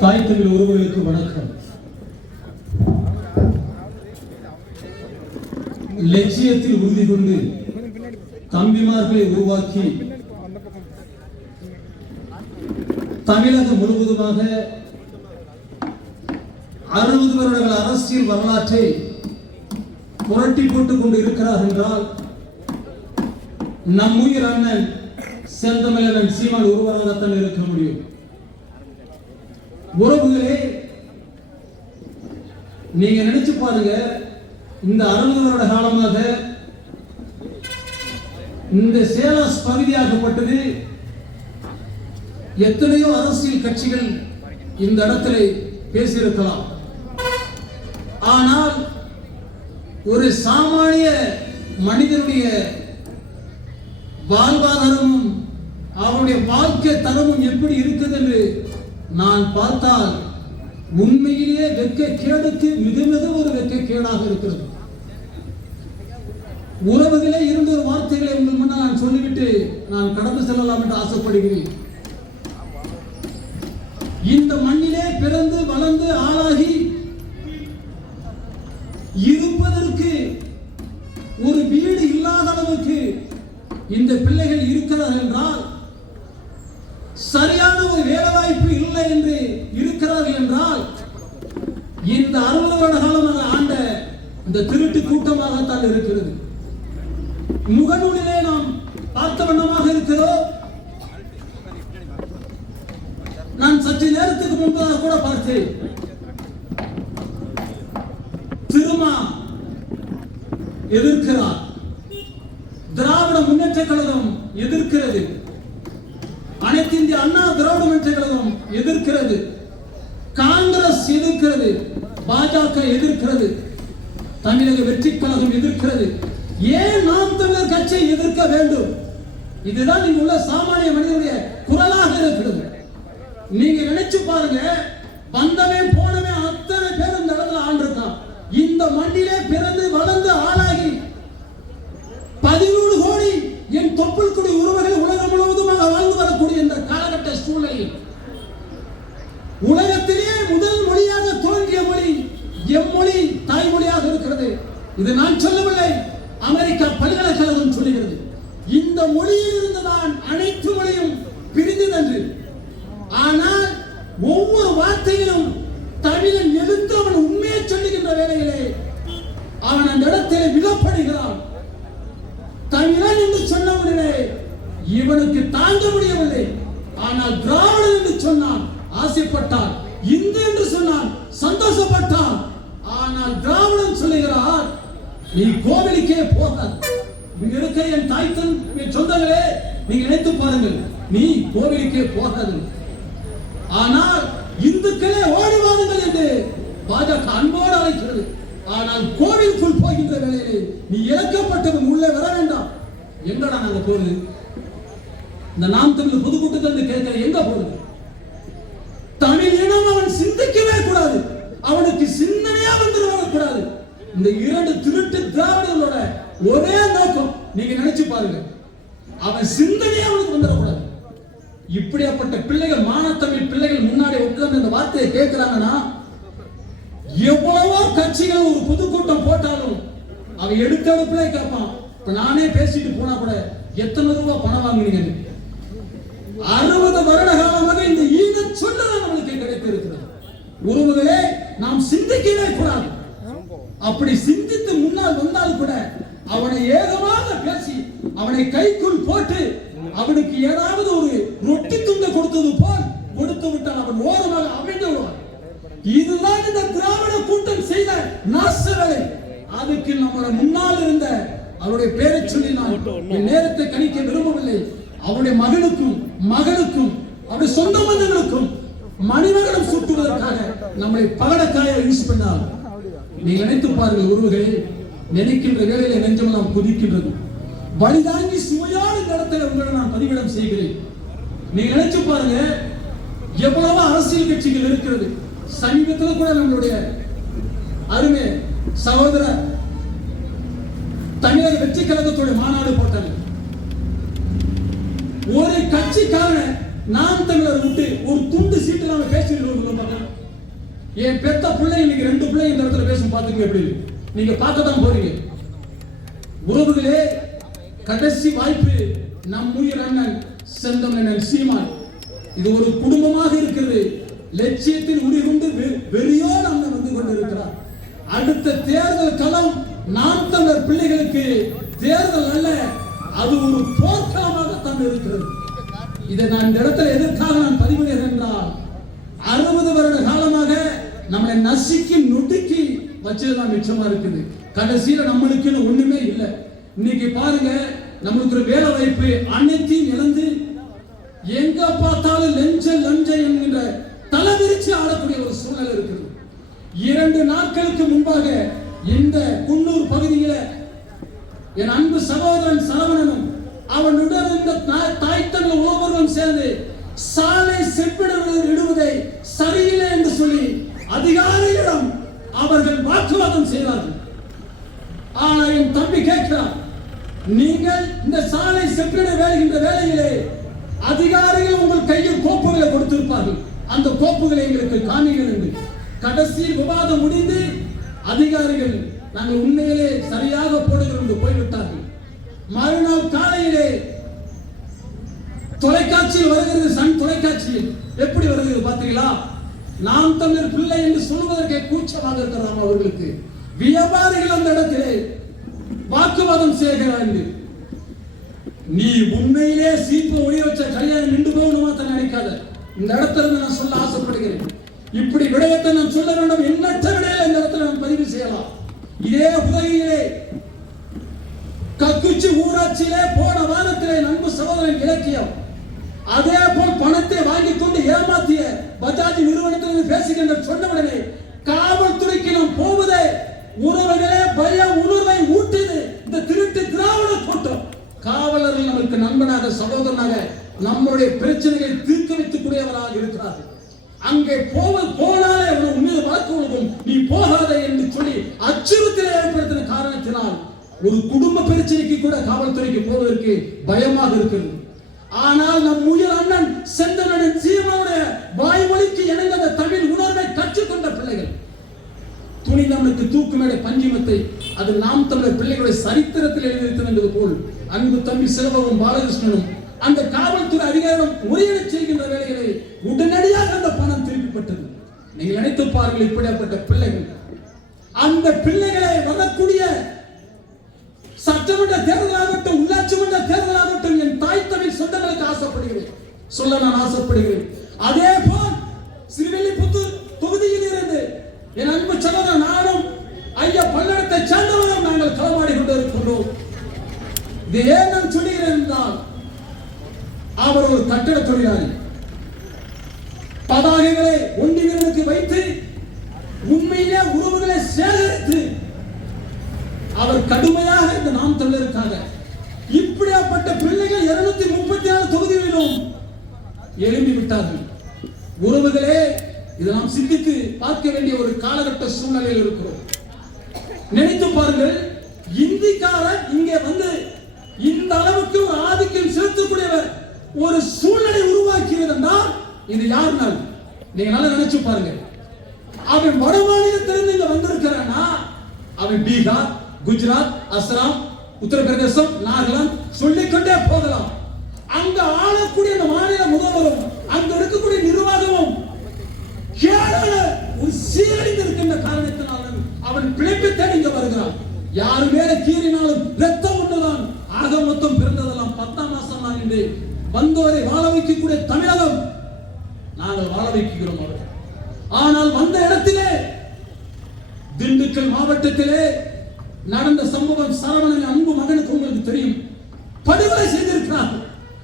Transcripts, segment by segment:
தாய் தமிழ் உறவுகளுக்கு வணக்கம். லட்சியத்தில் உறுதி கொண்டு தம்பிமார்களை உருவாக்கி தமிழகம் முழுவதுமாக 60 வருடங்கள் அரசியல் வரலாற்றை புரட்டி போட்டுக் கொண்டு இருக்கிறார் என்றால் நம் உயிர் அண்ணன் செந்தமிழன் சீமான் ஒருவராகத்தான் இருக்க முடியும். உறவுகளே, நீங்க நினைச்சு பாருங்க, இந்த 60 வருட காலமாக இந்த சேலாஸ் பகுதியாகப்பட்டது எத்தனையோ அரசியல் கட்சிகள் இந்த இடத்திலே பேசியிருக்கலாம். ஆனால் ஒரு சாமானிய மனிதனுடைய வாழ்வாதாரமும் அவருடைய வாழ்க்கை தரமும் எப்படி இருக்குது என்று நான் பார்த்தால் உண்மையிலேயே வெட்கக்கேடுக்கு மிக மிக ஒரு வெட்கக்கேடாக இருக்கிறது. உறவுகளே, 2 வார்த்தைகளை உங்கள் முன்னால் நான் சொல்லிவிட்டு நான் கடந்து செல்லலாம் என்று ஆசைப்படுகிறேன். இந்த மண்ணிலே பிறந்து வளர்ந்து ஆளாகி இருப்பதற்கு ஒரு வீடு இல்லாத அளவுக்கு இந்த பிள்ளைகள் இருக்கிறார்கள் என்றால், சரியான ஒரு வேலை வாய்ப்பு இல்லை என்று இருக்கிறார்கள் என்றால், இந்த 60 வருட காலமாக ஆண்ட இந்த திருட்டு கூட்டமாகத்தான் இருக்கிறது. முகநூலிலே நாம் பார்த்த வண்ணமாக இருக்கிறோம். நான் சற்று நேரத்துக்கு முன்பதாக கூட பார்த்தேன். திருமா எதிர்க்கிறார், திராவிட முன்னேற்ற கழகம் எதிர்க்கிறது, அனைத்து இந்திய அண்ணா திராவிட முன்னேற்ற கழகம் எதிர்க்கிறது, காங்கிரஸ் எதிர்க்கிறது, பாஜக எதிர்க்கிறது, தமிழக வெற்றி கழகம் எதிர்க்கிறது. ஏன் நாம் தமிழர் கட்சியை எதிர்க்க வேண்டும்? இதுதான் இங்க உள்ள சாமானிய மனிதனுடைய குரலாக இருக்கிறது. நீங்க நினைச்சு பாருங்க, வந்தவன் போனவன் அத்தனை பேர் இந்த இடத்துல ஆண்டிருக்கான். இந்த மண்ணிலே பிறந்து வளர்ந்து ஆளாகி 13 கோடி என் தொப்புள் குடி உறவுகள் உலகம் முழுவதுமாக வாழ்ந்து வரக்கூடிய இந்த காலகட்ட சூழலில் உலகத்திலேயே முதல் மொழியாக தோன்றிய மொழி எம்மொழி தாய்மொழியாக இருக்கிறது. இது நான் சொல்லவில்லை, அமெரிக்கா பல்கலைக்கழகம் சொல்லுகிறது. இந்த மொழியில் இருந்துதான் அனைத்து மொழியும் பிரிந்தது என்று. ஆனால் ஒவ்வொரு வார்த்தையிலும் தமிழன் எழுந்து அவன் உண்மையை சொல்லுகின்ற வேளையிலே அவன் அந்த இடத்திலே விழப்படுகிறான். தமிழன் என்று சொன்னவுடனே இவனுக்கு தாங்க முடியவில்லை. ஆனால் திராவிடன் என்று சொன்னான், ஆசைப்பட்டான். இந்து என்று சொன்னான், சந்தோஷப்பட்டான். ஆனால் திராவிடன் சொல்லுகிறார், நீ கோவிலுக்கே போகாது. இங்க இருக்க என் தாய் தன் சொந்தங்களே, நீங்க நினைத்து பாருங்கள், நீ கோவிலுக்கே போகாது. ஆனால் இந்துக்களே ஓடி வாருங்கள் என்று பாஜக அன்போடு அழைக்கிறது. ஆனால் கோவிலுக்குள் போகின்ற வேளையிலே நீ இழக்கப்பட்டவன் உள்ளே வர வேண்டாம். எங்கடா நாங்க போறது? இந்த நாம் தமிழ் பொதுக்கூட்டத்தில் கேட்கிற எங்க போறது? தமிழ் இனம் அவன் சிந்திக்கவே கூடாது, அவனுக்கு சிந்தனையா வந்து வரக்கூடாது. இந்த 2 திருட்டு திராவிடர்களோட ஒரே நோக்கம் நீங்க நினைச்சு பாருங்க, அவன் சிந்தனையா அவனுக்கு வந்துடக்கூடாது. இப்படியாப்பட்ட பிள்ளைகள், மானத்தமிழ் பிள்ளைகள் முன்னாடி உட்கார்ந்து இந்த வார்த்தையை கேட்கிறாங்கன்னா, எவ்வளவோ கட்சிகள் ஒரு பொதுக்கூட்டம் போட்டாலும் அவன் எடுத்தடுப்புல கேட்பான். இப்ப நானே பேசிட்டு போனா கூட எத்தனை ரூபாய் பணம் வாங்குறீங்க? 60 வருட காலமாக இந்த ஈன சொல்லுதான் நம்மளுக்கு கிடைத்து இருக்கிறது. உறவுகளே, நாம் சிந்திக்கவே கூடாது. அப்படி சிந்தித்து முன்னால் வந்தால் கூட அவனை ஏகமாக பேசி அவனை கைக்குள் போட்டு அவனுக்கு ஏதாவது ஒரு ரொட்டி துண்டை கொடுத்தது போல் கொடுத்து விட்டால் அவன் ஓரமாக அமைந்து விடுவான். இதுதான் இந்த திராவிட கூட்டம் செய்த நாச வேலை. அதுக்கு நம்மள முன்னால் இருந்த அவருடைய பேரை சொல்லி நான் நேரத்தை கணிக்க விரும்பவில்லை. அவருடைய மகனுக்கும் மகளுக்கும் அவருடைய சொந்த மகன்களுக்கும் மணிமகனம் சுட்டுவதற்காக நம்மளை பகடக்காய யூஸ் பண்ணால் நீங்க நினைத்து பாருங்கள் உறவுகளே, நினைக்கின்ற வேளையில நெஞ்சமெல்லாம் கொதிக்கின்றது. வழிதாங்கி சுமையான இடத்துல உங்களை நான் பதிவிடம் செய்கிறேன். நீங்க நினைச்சு பாருங்க, எவ்வளவு அரசியல் கட்சிகள் இருக்கிறது. சமீபத்தில் கூட நம்மளுடைய அருமை சகோதரர் தமிழக வெற்றி கழகத்தோட மாநாடு போட்டாங்க. ஒரு கட்சிக்காரன் நாம் தமிழர் விட்டு ஒரு துண்டு சீட்டு நாம பேசிட்டு இருக்கோம். என் பெத்த பிள்ளை இன்னைக்கு 2 பிள்ளை இந்த இடத்துல பேசும் பாத்துங்க. எப்படி நீங்க பார்க்க தான் போறீங்க. உறவுகளே, கடைசி வாய்ப்பு நம் உயிர் அண்ணன் செந்தமிழன் சீமான். இது ஒரு குடும்பமாக இருக்கிறது. லட்சியத்தில் உறுதிகொண்டு வெறியோடு அண்ணன் வந்து கொண்டிருக்கிறார். அடுத்த தேர்தல் களம் நாம் தமிழர் பிள்ளைகளுக்கு தேர்தல் அல்ல, அது ஒரு போர்க்களமாகத்தான் இருக்கிறது. இதை நான் இந்த இடத்துல எதற்காக நான் பதிவுகிறேன் என்றால், 60 வருட காலமாக நம்மளை நசுக்கி நொடுக்கி வச்சதுதான் மிச்சமா இருக்குது. கடைசியில நம்மளுக்கு ஒண்ணுமே இல்லை. இன்னைக்கு பாருங்க, நம்மளுக்கு ஒரு வேலை வாய்ப்பு அனைத்தையும் இழந்து எங்க பார்த்தாலும் லஞ்சம் என்கின்ற தலைவிரிச்சு ஆடக்கூடிய ஒரு சூழ்நிலை இருக்குது. 2 நாட்களுக்கு முன்பாக இந்த குன்னூர் பகுதியில என் அன்பு சகோதரன் சரவணனும் அவனுடன் இந்த தாய்த்தமிழ் உறவுகளும் சேர்ந்து சாலை செப்பிடர்கள் இடுவதை சரியில்லை என்று சொல்லி அதிகாரிகளிடம் அவர்கள் வாக்குவாதம் செய்தார்கள். ஆனால் என் தம்பி கேட்கிறார், நீங்கள் இந்த சாலை செப்பிட வேலைகின்ற வேலையிலே அதிகாரிகள் உங்கள் கையில் கோப்புகளை கொடுத்திருப்பார்கள், அந்த கோப்புகளை எங்களுக்கு காமிகள் என்று. கடைசி விவாதம் முடிந்து அதிகாரிகள் நாங்கள் உண்மையிலே சரியாக போடுகிறோம் என்று போய்விட்டார்கள். மறுநாள் காலையிலே தொலைக்காட்சியில் வருகிறது, சன் தொலைக்காட்சியில் எப்படி வருகிறது பார்த்தீங்களா? நாம் தமிழர் பிள்ளை என்று சொல்வதற்கே கூச்சமாக இருக்கிறார் அவர்களுக்கு. வியாபாரிகள் அந்த இடத்திலே வாக்குவாதம் செய்கிறார்கள். நீ உண்மையிலே சீப்பு ஒளி வச்ச கல்யாணம் நின்று போகணுமா தான் நினைக்காத. இந்த இடத்துல நான் சொல்ல ஆசைப்படுகிறேன். இப்படி விடயத்தை நான் சொல்ல வேண்டும். எண்ணற்ற விடையில இந்த இடத்துல நான் பதிவு செய்யலாம். இதே உதவியிலே கக்குச்சி ஊராட்சியிலே போன வாரத்திலே நண்பு சகோதரன் இலக்கியம் அதே போல் பணத்தை வாங்கிக் கொண்டு ஏமாத்திய பஜாஜ் நிறுவனத்தில் பேசுகின்ற சொன்னவுடனே காவல்துறைக்கு நாம் போவதே உறவுகளே பய உணர்வை ஊட்டியது இந்த திருட்டு திராவிட கூட்டம். காவலர்கள் நமக்கு நண்பனாக சகோதரனாக நம்முடைய பிரச்சனைகளை தீர்க்க வைத்துக் கூடியவராக இருக்கிறார்கள். அங்கே போனாலே உண்மையை வழக்கு நீ போகாத என்று சொல்லி அச்சுறுத்தலை ஏற்படுத்தின காரணத்தினால் ஒரு குடும்ப பிரச்சனைக்கு கூட காவல்துறைக்கு போவதற்கு பயமாக இருக்கிறது. ஆனால் நம் உயிர் அண்ணன் செந்தமிழன் சீமானுடைய வாய்மொழிக்கு இணங்க அந்த தமிழ் உணர்வை கற்றுக்கொண்ட பிள்ளைகள் துணிந்தவனுக்கு தூக்கு மேடை பஞ்சிமத்தை அது நாம் தமிழர் பிள்ளைகளுடைய சரித்திரத்தில் எழுதியிருக்கிறது போல் அன்பு தம்பி செல்வமும் பாலகிருஷ்ணனும் அந்த காவல்துறை அதிகாரிடம் முறையீடு செய்கின்ற வேலைகளை உடனடியாக அந்த பணம் திருப்பிப்பட்டது. நீங்கள் நினைத்து பாருங்கள், இப்படிப்பட்ட பிள்ளைகள் அந்த பிள்ளைகளை வரக்கூடிய சட்டமன்ற தேர்தலாகட்டும் உள்ளாட்சி மன்ற தேர்தலாகட்டும் என் தாய் தமிழ் சொந்தங்களுக்கு ஆசைப்படுகிறேன், சொல்ல நான் ஆசைப்படுகிறேன். அதே போல் சிறுவில்லிபுத்தூர் தொகுதியில் இருந்து என் அன்பு சகோதரன் நானும் ஐயா பல்லடத்தை சேர்ந்தவர்களும் நாங்கள் களமாடி கொண்டிருக்கின்றோம். இது ஏன் நான் சொல்லுகிறேன் என்றால், அவர் ஒரு கட்டட தொழிலாளி. பதாகைகளை ஒண்டி வீரனுக்கு வைத்து உண்மையிலே உறவுகளை சேகரித்து அவர் கடுமையாக இந்த நாம் தமிழருக்காக இப்படியாப்பட்ட பிள்ளைகள் 236 தொகுதிகளிலும் எழும்பி விட்டார்கள். உறவுகளே, இதை நாம் சிந்தித்து பார்க்க வேண்டிய ஒரு காலகட்ட சூழ்நிலையில் இருக்கிறோம். நினைத்து பாருங்கள், இந்திக்காரர் இங்கே வந்து இந்த அளவுக்கு ஒரு ஆதிக்கம் செலுத்தக்கூடியவர் ஒரு சூழ்நிலை உருவாக்கிறது என்றால் இது யாருனால் நீங்க நல்லா நினைச்சு பாருங்க. அவன் வட மாநிலத்திலிருந்து இங்க வந்திருக்கிறானா, அவன் பீகார், குஜராத், அஸ்ஸாம், உத்தரப்பிரதேசம், நாகாலாந்து சொல்லிக்கொண்டே போகலாம். அங்க ஆளக்கூடிய அந்த மாநில முதல்வரும் அங்க இருக்கக்கூடிய நிர்வாகமும் ஒரு சீரழிந்து இருக்கின்ற காரணத்தினால் அவன் பிழைப்பை தேடி இங்க வருகிறான். யாரு மேல கீறினாலும் ரத்தம் ஒன்றுதான். ஆக மொத்தம் பிறந்ததெல்லாம் 10ஆம் மாசம் நான் என்று வந்தோரை வாழ வைக்கக்கூடிய தமிழகம் நாங்கள் வாழ வைக்கிறோம் அவர். ஆனால் வந்த இடத்திலே திண்டுக்கல் மாவட்டத்திலே நடந்த சம்பவம் சரவணன் அன்பு மகனுக்கு உங்களுக்கு தெரியும், படுகொலை செய்திருக்கிறார்.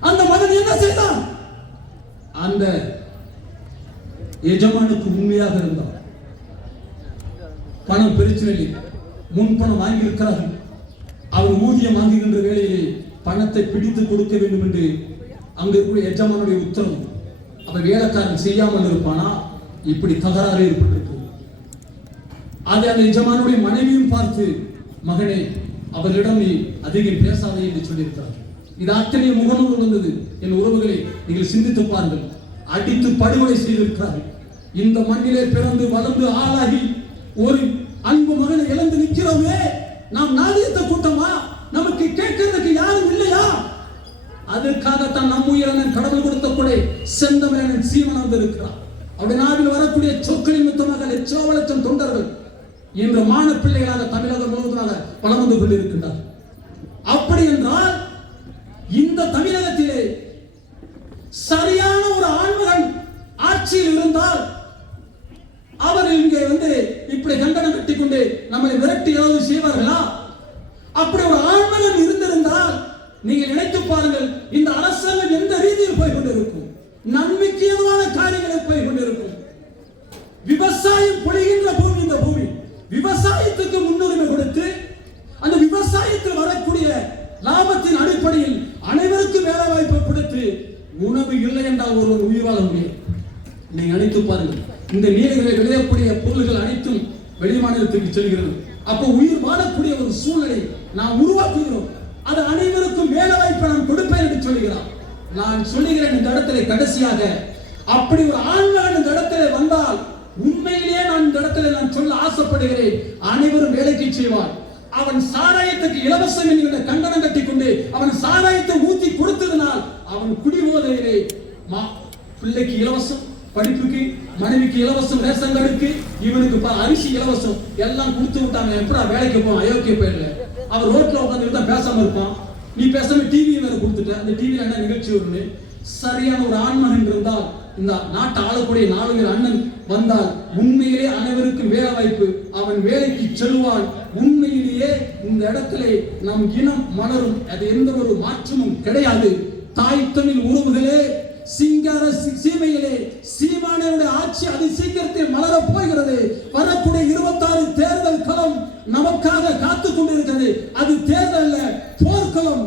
அந்த மகன் என்ன செய்தான்? அந்த எஜமானுக்கு உண்மையாக இருந்தார். பணம் பிரச்சனை முன்பணம் வாங்கி இருக்கிறார்கள். அவர் ஊதியம் வாங்குகின்ற வேளையிலே பணத்தை பிடித்து கொடுக்க வேண்டும் என்று அங்க இருக்கிற எஜமானுடைய உத்தரவு. அவர் வேலைக்காரன் செய்யாமல் இருப்பானா? இப்படி தகராறு ஏற்பட்டிருக்கு. அதை அந்த எஜமானுடைய மனைவியும் பார்த்து, மகனே அவர்களிடம் நீ அதிகம் பேசாதே என்று சொல்லியிருக்கிறார். இது அத்தனை முகநூல் வந்தது. என் உறவுகளை நீங்கள் சிந்தித்து பாருங்கள். அடித்து படுகொலை செய்திருக்கிறார்கள். இந்த மண்ணிலே பிறந்து வளர்ந்து ஆளாகி ஒரு அன்பு மகனை இழந்து நிற்கிறோமே, நாம் நாதியத்தை கூட்டமா? நமக்கு கேட்கறதுக்கு யாரும் இல்லையா? அதற்காகத்தான் நம் உயிரினன் கடவுள் கொடுத்த கூட செந்தமிழன் சீமன் வந்து இருக்கிறார். அவருடைய நாவில் வரக்கூடிய சொற்களின் மித்தமாக லட்சம் தொண்டர்கள் இன்று மான பிள்ளைகளாக தமிழகம் முழுவதுமாக வளம் வந்து கொண்டிருக்கின்றார். அப்படி என்றால் இந்த தமிழகத்திலே சரியான ஒரு ஆண்மகன் ஆட்சியில் இருந்தால் அவர் இங்கே வந்து இப்படி கண்டனம் கட்டிக்கொண்டு நம்மை விரட்டி ஏதாவது செய்வார்களா? அப்படி ஒரு ஆண்மகன் இருந்திருந்தால் நீங்கள் நினைத்து பாருங்கள், இந்த அரசாங்கம் எந்த ரீதியில் போய் கொண்டிருக்கும்? நன்மைக்கு ஏதுவான காரியங்களை போய் கொண்டிருக்கும். விவசாயம் பொழிகின்ற பூமி இந்த பூமி. விவசாயத்துக்கு முன்னுரிமை கொடுத்து அந்த விவசாயத்தில் வரக்கூடிய லாபத்தின் அடிப்படையில் அனைவருக்கும் வேலை வாய்ப்பை கொடுத்து உணவு இல்லை என்றால் ஒருவர் உயிர் வாழ முடியும். நீங்க நினைத்து பாருங்கள், இந்த நீர்களை விளையக்கூடிய பொருள்கள் அனைத்தும் வெளிமாநிலத்துக்கு செல்கிறது. அப்போ உயிர் வாழக்கூடிய ஒரு சூழ்நிலை நாம் உருவாக்குகிறோம். அது அனைவருக்கும் வேலை வாய்ப்பை நாம் கொடுப்பேன் என்று சொல்லுகிறார். நான் சொல்லுகிறேன், இந்த இடத்துல கடைசியாக அப்படி ஒரு ஆண்மகன் இந்த இடத்துல வந்தால் உண்மையிலேயே நான் இந்த இடத்துல நான் சொல்ல ஆசைப்படுகிறேன், அனைவரும் வேலைக்கு செய்வார். அவன் சாராயத்துக்கு இலவசம் என்கிற கண்டனம் கட்டிக்கொண்டு அவன் சாராயத்தை ஊத்தி கொடுத்ததனால் அவன் குடிபோதையிலே பிள்ளைக்கு இலவசம், படிப்புக்கு, மனைவிக்கு இலவசம், ரேஷன் கார்டுக்கு, இவனுக்கு அரிசி இலவசம் எல்லாம் கொடுத்து விட்டாங்க. எப்படா வேலைக்கு போவான்? அயோக்கிய பேர்ல அவர் ரோட்ல உட்காந்துட்டு பேசாம இருப்பான். நீ பேசாம டிவி வேற கொடுத்துட்ட. அந்த டிவில என்ன நிகழ்ச்சி வருது? சரியான ஒரு ஆண்மகன் இருந்தால், இந்த நாட்டை ஆளக்கூடிய நாலுங்கிற அண்ணன் வந்தால் உண்மையிலே அனைவருக்கும் வேலை வாய்ப்பு, அவன் வேலைக்கு செல்வான். உண்மையிலேயே இந்த இடத்துல நம் இனம் மலரும். அது எந்த ஒரு மாற்றமும் கிடையாது. தாய் தமிழ் உறவுகளே, சிங்கார சீமையிலே சீமானுடைய ஆட்சி அது சீக்கிரத்தில் மலர போகிறது. வரக்கூடிய 26 தேர்தல் களம் நமக்காக காத்துக் கொண்டிருக்கிறது. அது தேர்தல் அல்ல, போர்க்களம்.